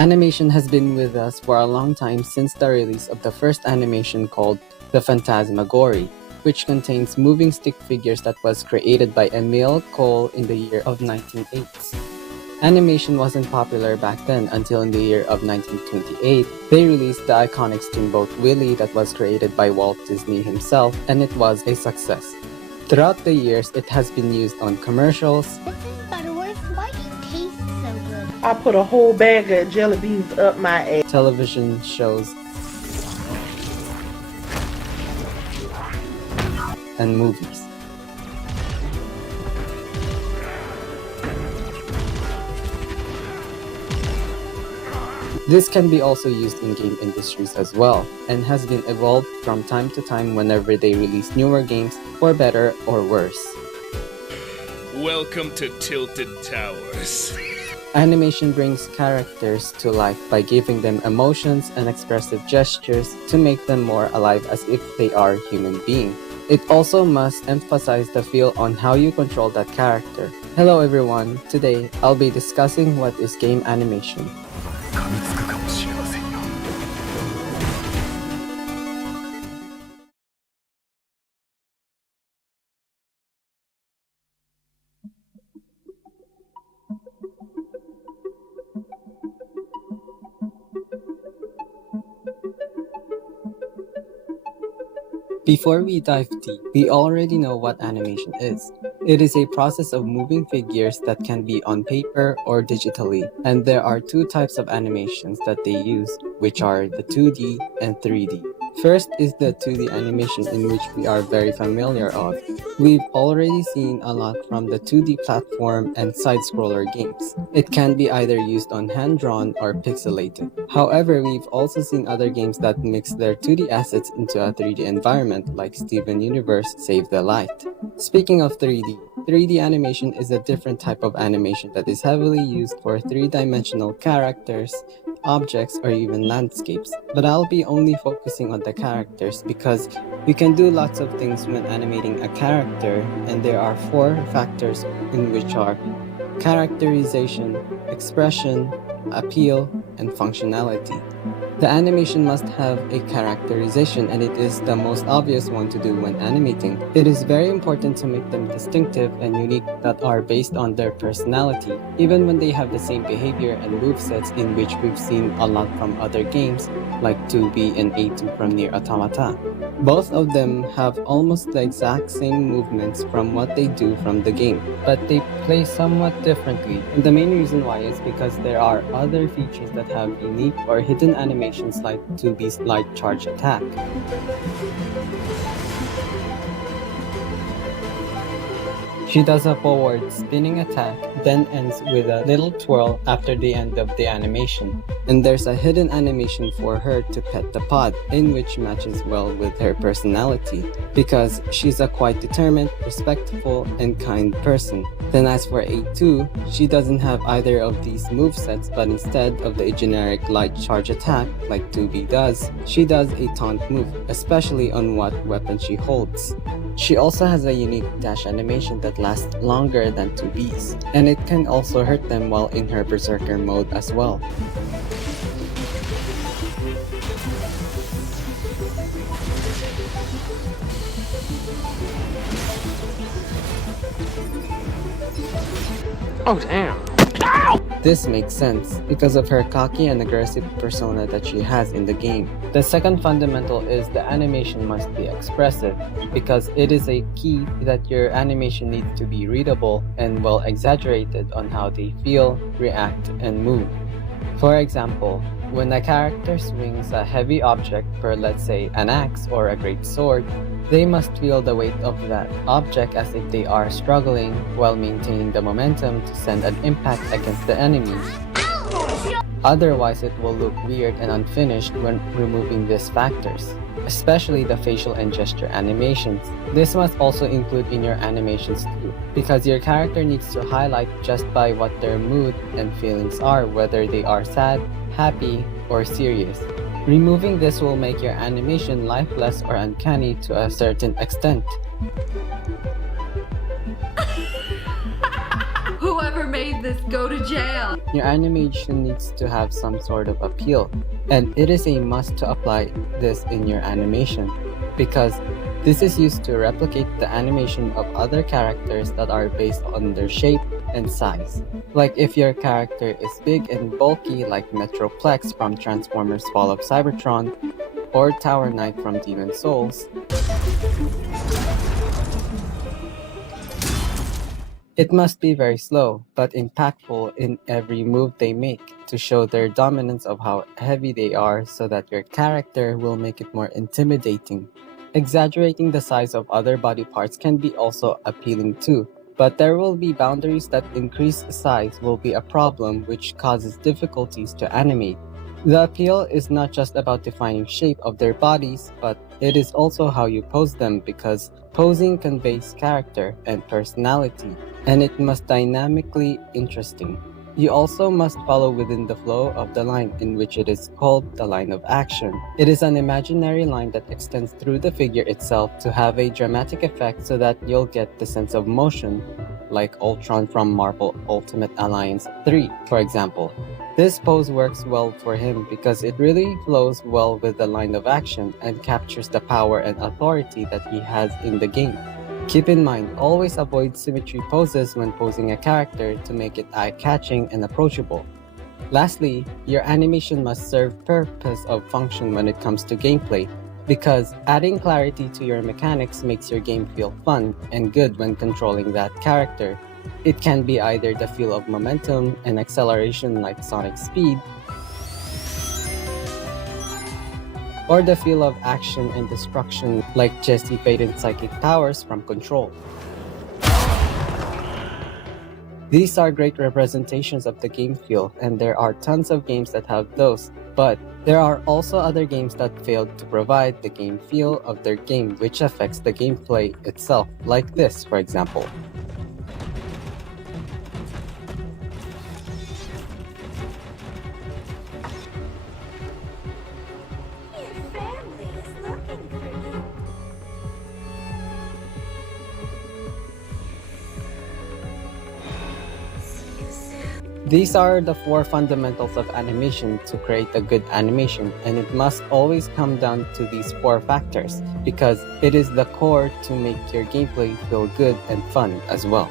Animation has been with us for a long time since the release of the first animation called The Phantasmagory, which contains moving stick figures that was created by Emile Cole in the year of 1908. Animation wasn't popular back then until in the year of 1928, they released the iconic steamboat Willie that was created by Walt Disney himself, and it was a success. Throughout the years, it has been used on commercials. This is Butterworth. Why do you taste so good? I put a whole bag of jelly beans up my ass. Television shows, and movies. This can be also used in game industries as well, and has been evolved from time to time whenever they release newer games, for better or worse. Welcome to Tilted Towers. Animation brings characters to life by giving them emotions and expressive gestures to make them more alive as if they are human beings. It also must emphasize the feel on how you control that character. Hello everyone, today I'll be discussing what is game animation. Before we dive deep, we already know what animation is. It is a process of moving figures that can be on paper or digitally, and there are two types of animations that they use, which are the 2D and 3D. First is the 2D animation, in which we are very familiar of. We've already seen a lot from the 2D platform and side-scroller games. It can be either used on hand-drawn or pixelated. However, we've also seen other games that mix their 2D assets into a 3D environment, like Steven Universe Save the Light. Speaking of 3D, 3D animation is a different type of animation that is heavily used for three-dimensional characters, objects, or even landscapes. But I'll be only focusing on the characters because we can do lots of things when animating a character, and there are four factors in which are characterization, expression, appeal, and functionality. The animation must have a characterization, and it is the most obvious one to do when animating. It is very important to make them distinctive and unique that are based on their personality, even when they have the same behavior and movesets, in which we've seen a lot from other games like 2B and A2 from Nier Automata. Both of them have almost the exact same movements from what they do from the game, but they play somewhat differently. And the main reason why is because there are other features that have unique or hidden animations like 2B's light charge attack. She does a forward spinning attack, then ends with a little twirl after the end of the animation. And there's a hidden animation for her to pet the pod, in which matches well with her personality, because she's a quite determined, respectful, and kind person. Then as for A2, she doesn't have either of these movesets, but instead of the generic light charge attack like 2B does, she does a taunt move, especially on what weapon she holds. She also has a unique dash animation that lasts longer than 2B's, and it can also hurt them while in her berserker mode as well. Oh damn. This makes sense because of her cocky and aggressive persona that she has in the game. The second fundamental is the animation must be expressive, because it is a key that your animation needs to be readable and well exaggerated on how they feel, react, and move. For example, when a character swings a heavy object, per let's say an axe or a great sword, they must feel the weight of that object as if they are struggling while maintaining the momentum to send an impact against the enemy. Otherwise, it will look weird and unfinished when removing these factors, especially the facial and gesture animations. This must also include in your animations too, because your character needs to highlight just by what their mood and feelings are, whether they are sad, happy, or serious. Removing this will make your animation lifeless or uncanny to a certain extent. Who Whoever made this, go to jail. Your animation needs to have some sort of appeal, and it is a must to apply this in your animation, because this is used to replicate the animation of other characters that are based on their shape and size. Like if your character is big and bulky like Metroplex from Transformers Fall of Cybertron, or Tower Knight from Demon Souls, it must be very slow, but impactful in every move they make to show their dominance of how heavy they are so that your character will make it more intimidating. Exaggerating the size of other body parts can be also appealing too, but there will be boundaries that increased size will be a problem which causes difficulties to animate. The appeal is not just about defining shape of their bodies, but it is also how you pose them, because posing conveys character and personality, and it must dynamically interesting. You also must follow within the flow of the line, in which it is called the line of action. It is an imaginary line that extends through the figure itself to have a dramatic effect so that you'll get the sense of motion, like Ultron from Marvel Ultimate Alliance 3, for example. This pose works well for him because it really flows well with the line of action and captures the power and authority that he has in the game. Keep in mind, always avoid symmetry poses when posing a character to make it eye-catching and approachable. Lastly, your animation must serve purpose of function when it comes to gameplay, because adding clarity to your mechanics makes your game feel fun and good when controlling that character. It can be either the feel of momentum and acceleration like Sonic Speed, or the feel of action and destruction like Jesse Faden's psychic powers from Control. These are great representations of the game feel, and there are tons of games that have those, but there are also other games that failed to provide the game feel of their game, which affects the gameplay itself, like this, for example. These are the 4 fundamentals of animation to create a good animation, and it must always come down to these 4 factors, because it is the core to make your gameplay feel good and fun as well.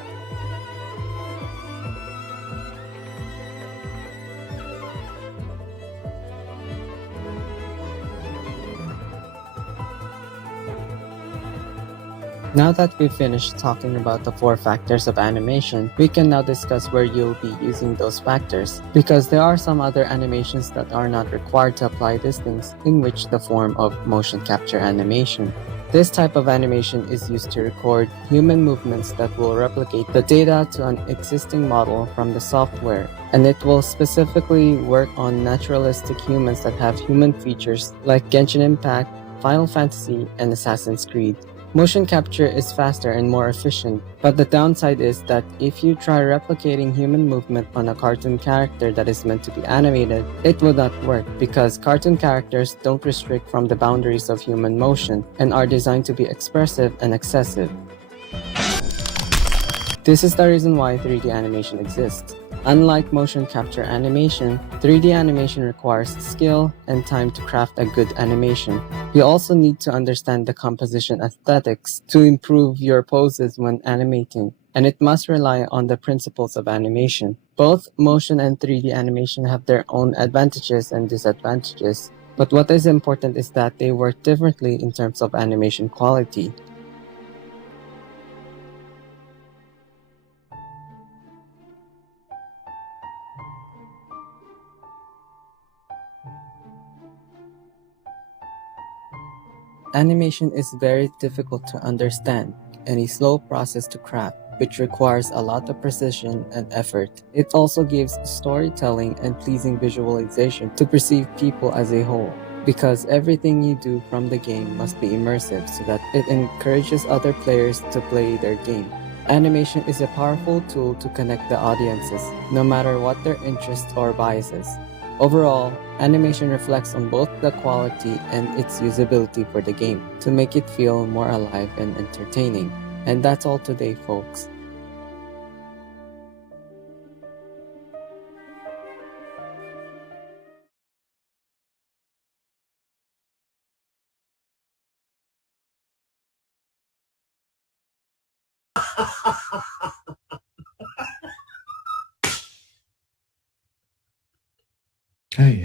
Now that we've finished talking about the 4 factors of animation, we can now discuss where you'll be using those factors, because there are some other animations that are not required to apply these things, in which the form of motion capture animation. This type of animation is used to record human movements that will replicate the data to an existing model from the software, and it will specifically work on naturalistic humans that have human features like Genshin Impact, Final Fantasy, and Assassin's Creed. Motion capture is faster and more efficient, but the downside is that if you try replicating human movement on a cartoon character that is meant to be animated, it will not work, because cartoon characters don't restrict from the boundaries of human motion and are designed to be expressive and excessive. This is the reason why 3D animation exists. Unlike motion capture animation, 3D animation requires skill and time to craft a good animation. You also need to understand the composition aesthetics to improve your poses when animating, and it must rely on the principles of animation. Both motion and 3D animation have their own advantages and disadvantages, but what is important is that they work differently in terms of animation quality. Animation is very difficult to understand and a slow process to craft, which requires a lot of precision and effort. It also gives storytelling and pleasing visualization to perceive people as a whole, because everything you do from the game must be immersive so that it encourages other players to play their game. Animation is a powerful tool to connect the audiences, no matter what their interests or biases. Overall, animation reflects on both the quality and its usability for the game to make it feel more alive and entertaining. And that's all today, folks. Hey,